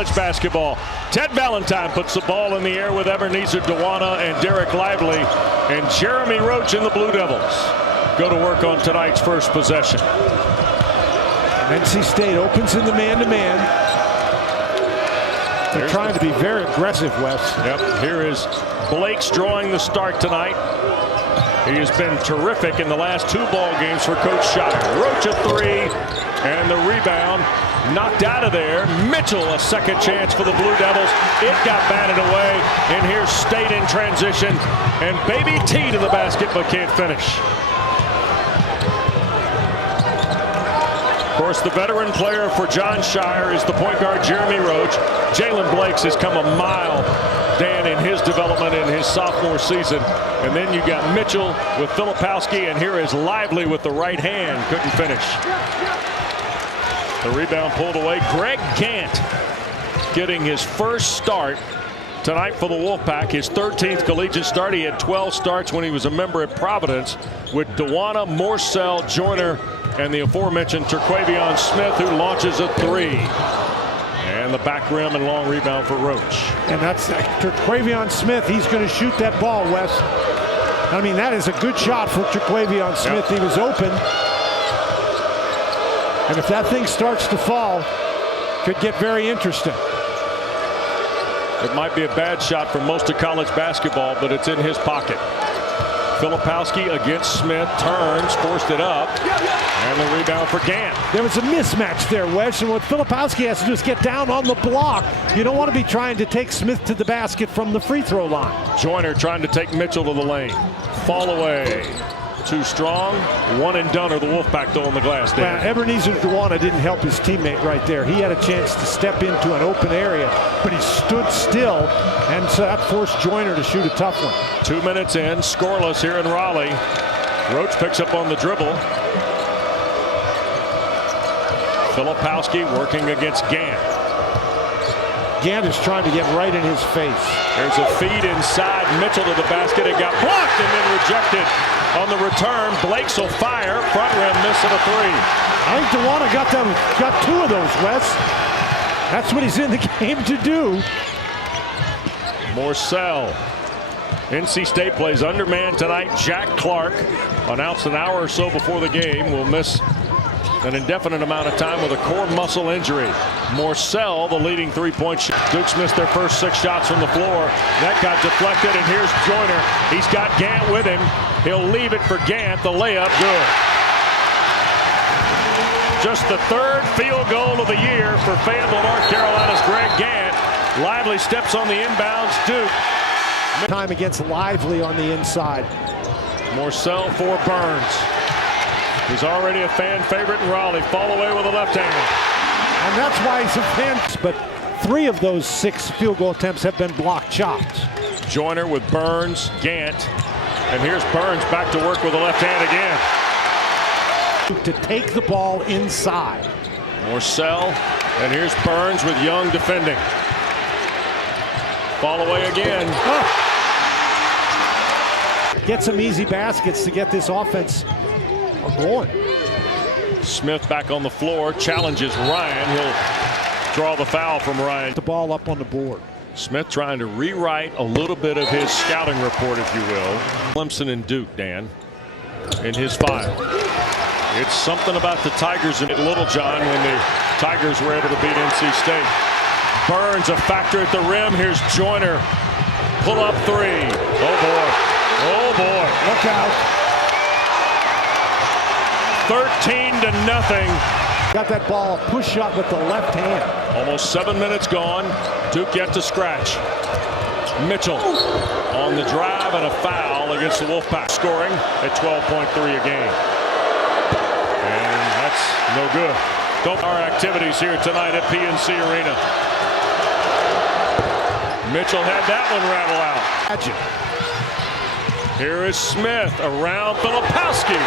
college basketball. Ted Valentine puts the ball in the air with Ebenezer Dowuona and Derek Lively, and Jeremy Roach and the Blue Devils go to work on tonight's first possession. NC State opens in the man-to-man. They're trying to be very aggressive, Wes. Yep, here is Blakes drawing the start tonight. He has been terrific in the last 2 ball games for Coach Scheyer. Roach a 3, and the rebound knocked out of there. Mitchell, a second chance for the Blue Devils. It got batted away, and here's State in transition, and Baby T to the basket, but can't finish. Of course, the veteran player for Jon Scheyer is the point guard Jeremy Roach. Jalen Blakes has come a mile, Dan, in his development in his sophomore season. And then you got Mitchell with Filipowski, and here is Lively with the right hand. Couldn't finish. The rebound pulled away. Greg Gant getting his first start tonight for the Wolfpack. His 13th collegiate start. He had 12 starts when he was a member at Providence with Dowuona, Morsell, Joyner, and the aforementioned Terquavion Smith, who launches a 3. And the back rim and long rebound for Roach. And that's Terquavion Smith. He's going to shoot that ball, Wes. I mean, that is a good shot for Terquavion Smith. Yep. He was open. And if that thing starts to fall, could get very interesting. It might be a bad shot for most of college basketball, but it's in his pocket. Filipowski against Smith, turns, forced it up, and the rebound for Gant. There was a mismatch there, Wes, and what Filipowski has to do is get down on the block. You don't want to be trying to take Smith to the basket from the free throw line. Joyner trying to take Mitchell to the lane. Fall away. Too strong. One and done, or the Wolfpack though on the glass. Well, Ebenezer Dowuona didn't help his teammate right there. He had a chance to step into an open area, but he stood still, and so that forced Joyner to shoot a tough one. 2 minutes in, scoreless here in Raleigh. Roach picks up on the dribble. Filipowski working against Gant. Gant is trying to get right in his face. There's a feed inside. Mitchell to the basket. It got blocked and then rejected. On the return, Blakes will fire. Front rim missing a 3. I think Dowuona got 2 of those, Wes. That's what he's in the game to do. Morsell. NC State plays underman tonight. Jack Clark, announced an hour or so before the game, will miss an indefinite amount of time with a core muscle injury. Morsell, the leading 3-point shot. Dukes missed their first 6 shots from the floor. That got deflected, and here's Joyner. He's got Gant with him. He'll leave it for Gant. The layup, good. Just the 3rd field goal of the year for Fayetteville, North Carolina's Greg Gant. Lively steps on the inbounds. Duke. Time against Lively on the inside. Morsell for Burns. He's already a fan favorite in Raleigh. Fall away with a left hand. And that's why he's a fan. But 3 of those 6 field goal attempts have been blocked shots. Joyner with Burns, Gant. And here's Burns back to work with the left hand again. To take the ball inside. Morsell. And here's Burns with Young defending. Fall away again. Get some easy baskets to get this offense going. Smith back on the floor, challenges Ryan. He'll draw the foul from Ryan. The ball up on the board. Smith trying to rewrite a little bit of his scouting report, if you will. Clemson and Duke, Dan, in his file. It's something about the Tigers at Littlejohn when the Tigers were able to beat NC State. Burns a factor at the rim. Here's Joyner. Pull up 3. Oh boy. Oh boy. Look out. 13-0. Got that ball push shot with the left hand. Almost 7 minutes gone. Duke yet to scratch. Mitchell on the drive and a foul against the Wolfpack. Scoring at 12.3 a game. And that's no good. Our activities here tonight at PNC Arena. Mitchell had that one rattle out. Here is Smith around Filipowski.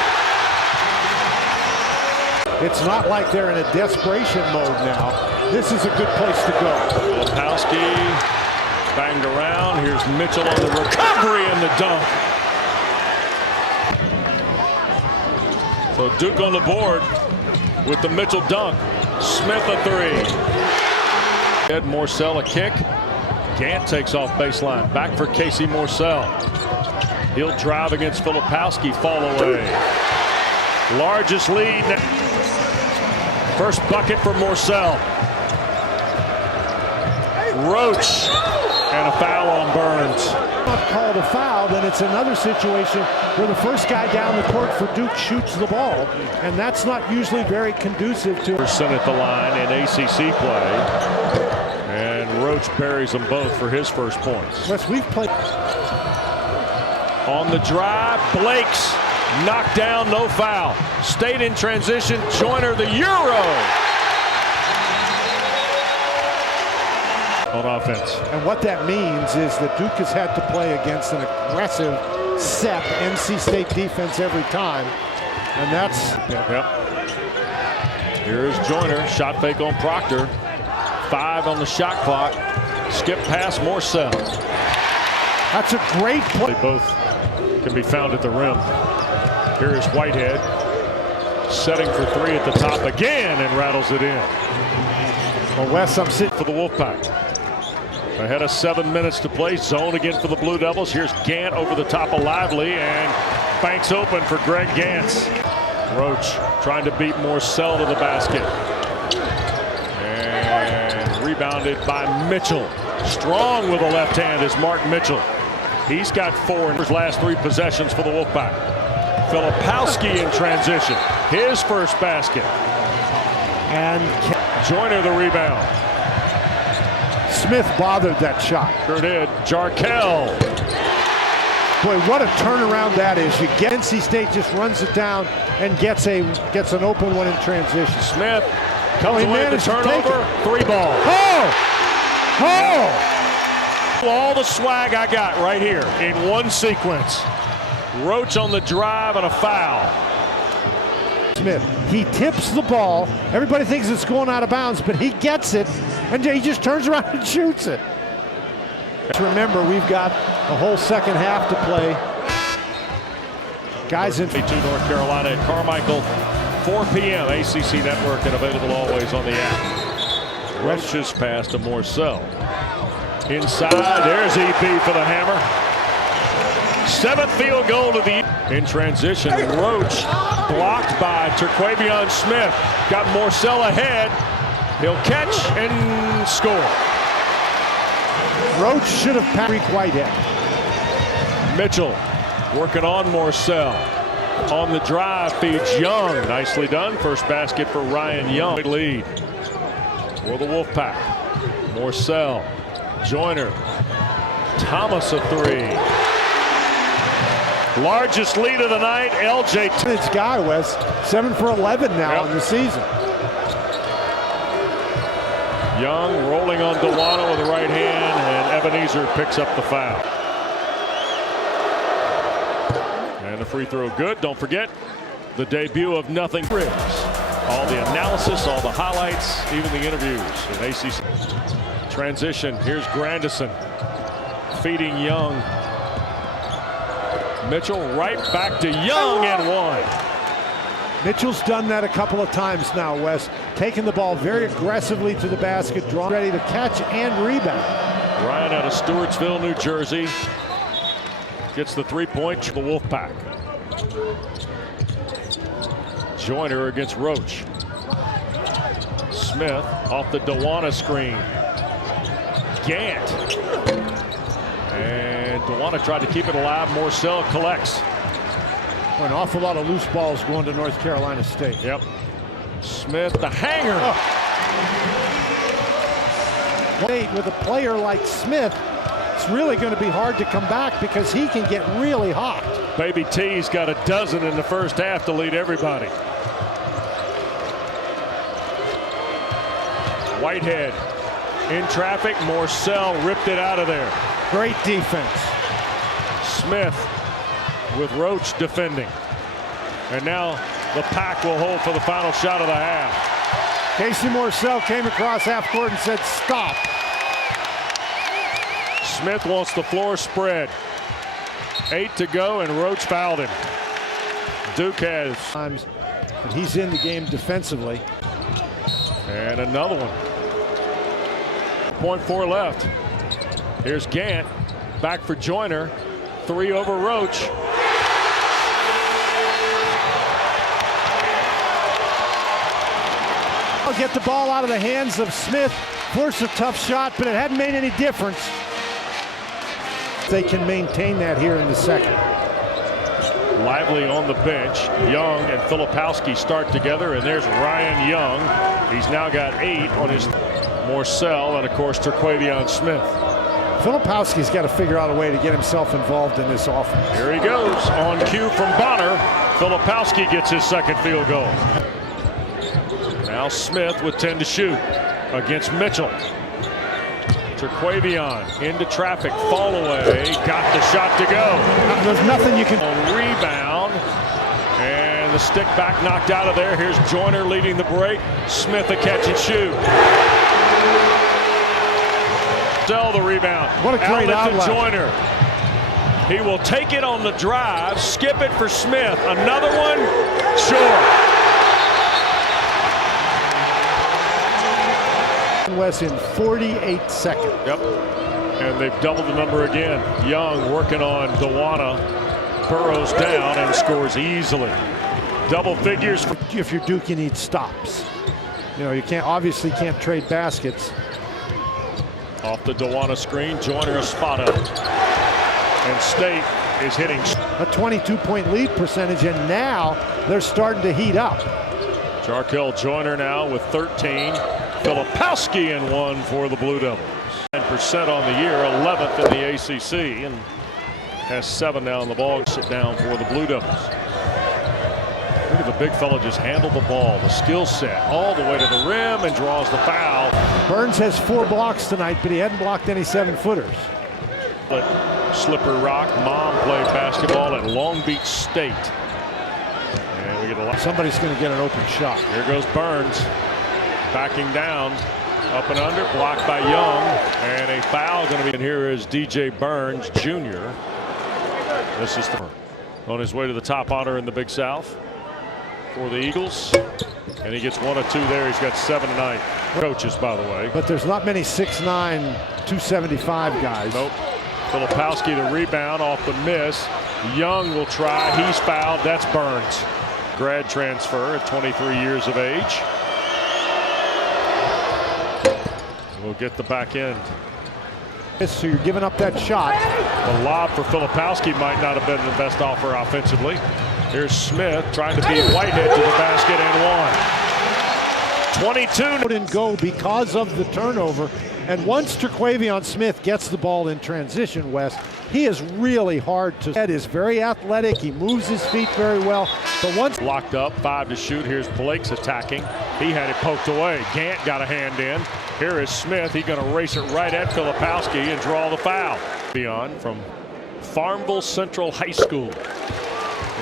It's not like they're in a desperation mode now. This is a good place to go. Filipowski banged around. Here's Mitchell on the recovery and the dunk. So Duke on the board with the Mitchell dunk. Smith a 3. Ed Morsell a kick. Gant takes off baseline. Back for Casey Morsell. He'll drive against Filipowski. Fall away. Largest lead. First bucket for Morsell. Roach. And a foul on Burns. Not called a foul, then it's another situation where the first guy down the court for Duke shoots the ball, and that's not usually very conducive to percent at the line in ACC play, and Roach buries them both for his first points. Wes, we've played on the drive. Blake's knocked down, no foul. Stayed in transition. Joyner the Euro on offense. And what that means is that Duke has had to play against an aggressive set NC State defense every time. And that's... Yep. Here's Joyner. Shot fake on Proctor. 5 on the shot clock. Skip past Morsell. That's a great play. They both can be found at the rim. Here is Whitehead. Setting for 3 at the top again and rattles it in. Well, Wes, I'm sitting for the Wolfpack. Ahead of 7 minutes to play. Zone again for the Blue Devils. Here's Gant over the top of Lively, and banks open for Greg Gantz. Roach trying to beat Morsell to the basket. And rebounded by Mitchell. Strong with the left hand is Mark Mitchell. He's got 4 in his last 3 possessions for the Wolfpack. Filipowski in transition. His first basket. And Joyner the rebound. Smith bothered that shot. Sure did. Jarkel. Boy, what a turnaround that is. You get NC State just runs it down and gets an open one in transition. Smith comes away with the turnover. 3 ball. Oh! Oh! All the swag I got right here in one sequence. Roach on the drive and a foul. Smith, he tips the ball. Everybody thinks it's going out of bounds, but he gets it, and he just turns around and shoots it. Remember, we've got a whole second half to play. Guys in 2 North Carolina at Carmichael, 4 p.m. ACC Network, and available always on the app. Roach's pass to Morsell. Inside, there's EP for the hammer. 7th field goal to the in transition. Roach blocked by Terquavion Smith. Got Morsell ahead. He'll catch and score. Roach should have passed Whitehead. Mitchell working on Morsell. On the drive feeds Young. Nicely done. First basket for Ryan Young. Lead for the Wolfpack. Morsell. Joyner. Thomas a 3. Largest lead of the night, LJ. This guy, Wes, 7 for 11 now in the season. Young rolling on Delano with the right hand, and Ebenezer picks up the foul. And the free throw good. Don't forget the debut of Nothing Briggs. All the analysis, all the highlights, even the interviews in ACC. Transition, here's Grandison feeding Young. Mitchell right back to Young and 1. Mitchell's done that a couple of times now, Wes. Taking the ball very aggressively to the basket, drawn ready to catch and rebound. Ryan out of Stewartsville, New Jersey. Gets the 3-point for the Wolfpack. Joyner against Roach. Smith off the Dewana screen. Gant. And Dewana tried to keep it alive. Morsell collects. An awful lot of loose balls going to North Carolina State. Yep. Smith, the hanger. With a player like Smith, it's really going to be hard to come back because he can get really hot. Baby T's got a dozen in the first half to lead everybody. Whitehead in traffic. Morsell ripped it out of there. Great defense. Smith with Roach defending. And now the Pack will hold for the final shot of the half. Casey Morsell came across half court and said, stop. Smith wants the floor spread. 8 to go, and Roach fouled him. Duke has times, but he's in the game defensively. And another one. 2.4 left. Here's Gant back for Joyner. 3 over Roach. I'll get the ball out of the hands of Smith. Forced a tough shot, but it hadn't made any difference. They can maintain that here in the second. Lively on the bench. Young and Filipowski start together, and there's Ryan Young. He's now got 8 on his Morsell, and of course Terquavion Smith. Filipowski's got to figure out a way to get himself involved in this offense. Here he goes on cue from Bonner. Filipowski gets his second field goal. Now Smith with 10 to shoot against Mitchell. Terquavion into traffic, fall away, got the shot to go. There's nothing you can. On rebound, and the stick back knocked out of there. Here's Joyner leading the break. Smith a catch and shoot. Sell the rebound. What a great outlet. To Joyner. He will take it on the drive, skip it for Smith. Another one, sure. West in 48 seconds. Yep, and they've doubled the number again. Young working on Dawana, burrows down and scores easily. Double figures. If you're Duke, you need stops. You know, you obviously can't trade baskets. Off the Dawana screen, Joyner a spot up. And State is hitting. A 22-point lead percentage, and now they're starting to heat up. Jarkel Joyner now with 13. Filipowski in 1 for the Blue Devils. 9% on the year, 11th in the ACC, and has 7 now in the ball. Sit down for the Blue Devils. Look at the big fella just handle the ball, the skill set all the way to the rim and draws the foul. Burns has 4 blocks tonight, but he hadn't blocked any 7-footers. Slippery Rock, Mom played basketball at Long Beach State. And we get a lot. Somebody's going to get an open shot. Here goes Burns. Backing down, up and under, blocked by Young, and a foul going to be. And here is DJ Burns Jr. This is on his way to the top honor in the Big South for the Eagles, and he gets 1 of 2 there. He's got 7 tonight. Coaches, by the way. But there's not many 6'9", 275 guys. Nope. Filipowski the rebound off the miss. Young will try. He's fouled. That's Burns. Grad transfer at 23 years of age. We'll get the back end. So you're giving up that shot. The lob for Filipowski might not have been the best offer offensively. Here's Smith trying to beat Whitehead to the basket and 1. 22. Didn't go because of the turnover. And once Terquavion Smith gets the ball in transition, Wes, he is really hard to. Ed is very athletic. He moves his feet very well. But once locked up, 5 to shoot. Here's Blake's attacking. He had it poked away. Gant got a hand in. Here is Smith. He's going to race it right at Filipowski and draw the foul. Beyond from Farmville Central High School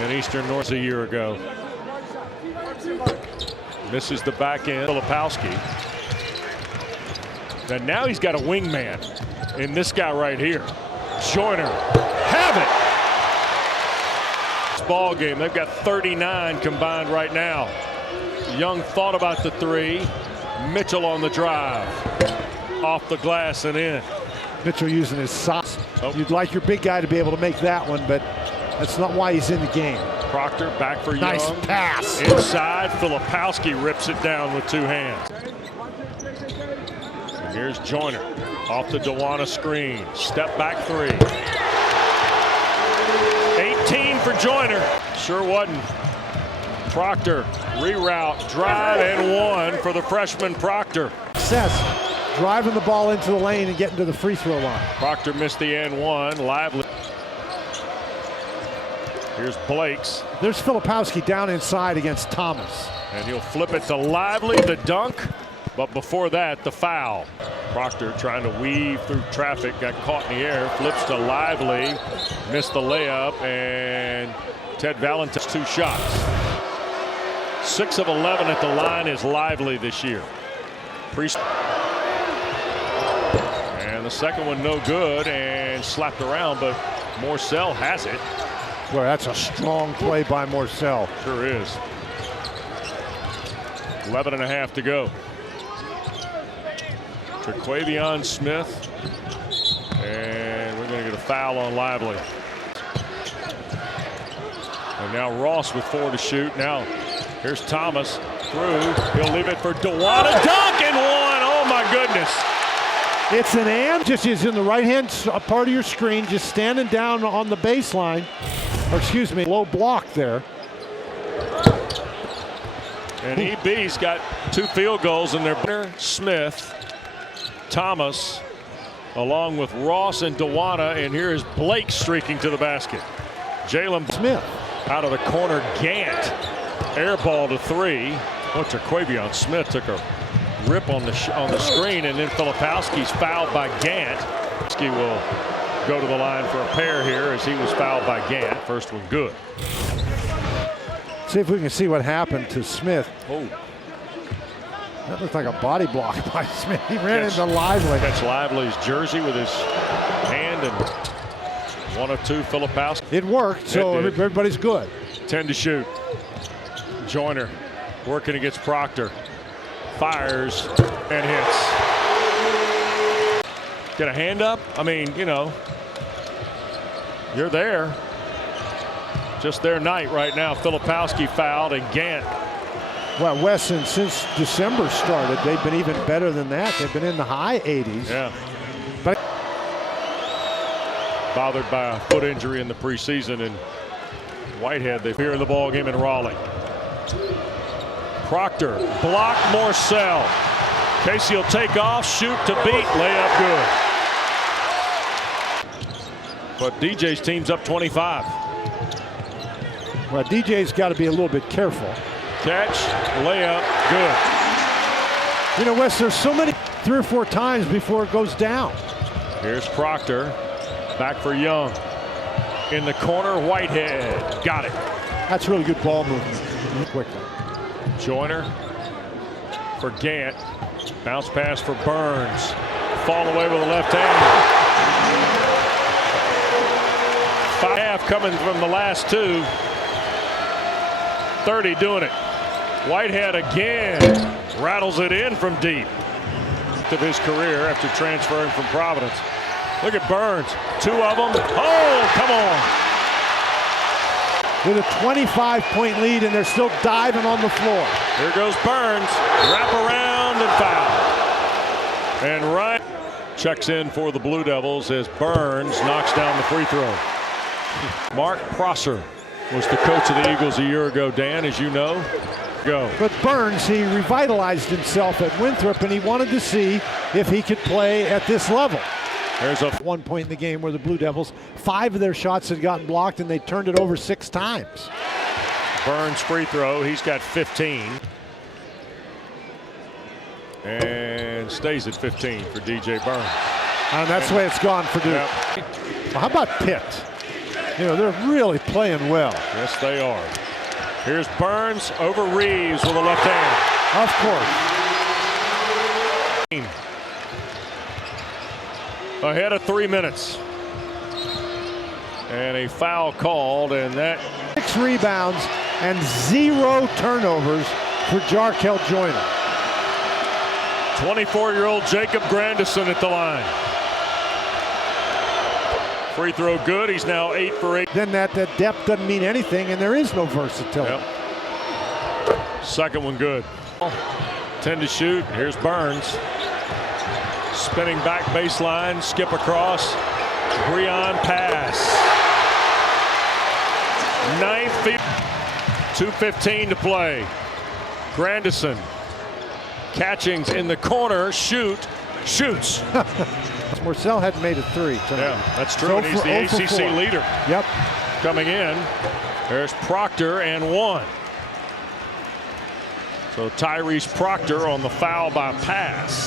in Eastern North a year ago. Misses the back end. Filipowski. And now he's got a wingman in this guy right here. Joyner. Have it. This ball game. They've got 39 combined right now. Young thought about the 3. Mitchell on the drive. Off the glass and in. Mitchell using his size. Oh. You'd like your big guy to be able to make that one, but that's not why he's in the game. Proctor back for Young. Nice pass. Inside, Filipowski rips it down with 2 hands. And here's Joyner off the Dawana screen. Step back 3. 18 for Joyner. Sure wasn't. Proctor reroute, drive, and 1 for the freshman Proctor. Success driving the ball into the lane and getting to the free throw line. Proctor missed the and 1. Lively. Here's Blake's. There's Filipowski down inside against Thomas. And he'll flip it to Lively, the dunk. But before that, the foul. Proctor trying to weave through traffic, got caught in the air, flips to Lively, missed the layup, and Ted Valentine's 2 shots. 6 of 11 at the line is Lively this year. And the second one no good and slapped around, but Morsell has it. Well, that's a strong play by Morsell. Sure is. 11 and a half to go. Terquavion Smith. And we're going to get a foul on Lively. And now Ross with 4 to shoot. Now here's Thomas through. He'll leave it for Dawana. Dunk and one. Oh my goodness. It's an and. Just is in the right-hand part of your screen, just standing down on the baseline. Or excuse me, low block there. And EB's got 2 field goals in there. Smith, Thomas, along with Ross and Dawana. And here is Blake streaking to the basket. Jalen Smith out of the corner. Gant air ball to 3. Oh, Terquavion Smith took a rip on the screen, and then Filipowski's fouled by Gant. He will go to the line for a pair here as he was fouled by Gant. First one good. See if we can see what happened to Smith. Oh, that looked like a body block by Smith. He ran into Lively. Catch Lively's jersey with his hand, and 1 of 2 Filipowski. It worked, so It did. everybody's good. 10 to shoot. Joyner working against Proctor. Fires and hits. Get a hand up? I mean, you know, you're there. Just their night right now. Filipowski fouled and Gant. Well, Wesson, since December started, they've been even better than that. They've been in the high 80s. Yeah. But Bothered by a foot injury in the preseason, and Whitehead, they fear in the ball game in Raleigh. Proctor, block Morsell. Casey will take off, shoot to beat, layup good. But DJ's team's up 25. well, DJ's got to be a little bit careful. Catch, layup, good. You know, Wes, there's so many 3 or 4 times before it goes down. Here's Proctor, back for Young. In the corner, Whitehead, got it. That's really good ball movement. Quickly. Joyner for Gant. Bounce pass for Burns. Fall away with the left hand. 5 coming from the last 2. 30 doing it. Whitehead again rattles it in from deep. Of his career after transferring from Providence. Look at Burns. 2 of them. Oh, come on. With a 25-point lead, and they're still diving on the floor. Here goes Burns. Wrap around and foul. And Ryan checks in for the Blue Devils as Burns knocks down the free throw. Mark Prosser was the coach of the Eagles a year ago, Dan, as you know. Go. But Burns, he revitalized himself at Winthrop, and he wanted to see if he could play at this level. There's a 1 point in the game where the Blue Devils, 5 of their shots had gotten blocked, and they turned it over 6 times. Burns free throw. He's got 15. And stays at 15 for DJ Burns. And that's the way it's gone for Duke. Yep. Well, how about Pitt? You know, they're really playing well. Yes, they are. Here's Burns over Reeves with a left hand. Of course. Ahead of 3 minutes. And a foul called, and that 6 rebounds and 0 turnovers for Jarkel Joyner. 24-year-old Jacob Grandison at the line. Free throw good. He's now 8 for 8. Then that depth doesn't mean anything, and there is no versatility. Yep. Second one good. 10 to shoot. Here's Burns. Spinning back baseline, skip across. Breon pass. 9th feet. 2:15 to play. Grandison. Catchings in the corner. Shoots. Morsell hadn't made a 3 tonight. Yeah, that's true. And he's the ACC leader. Yep. Coming in. There's Proctor and 1. So Tyrese Proctor on the foul by pass.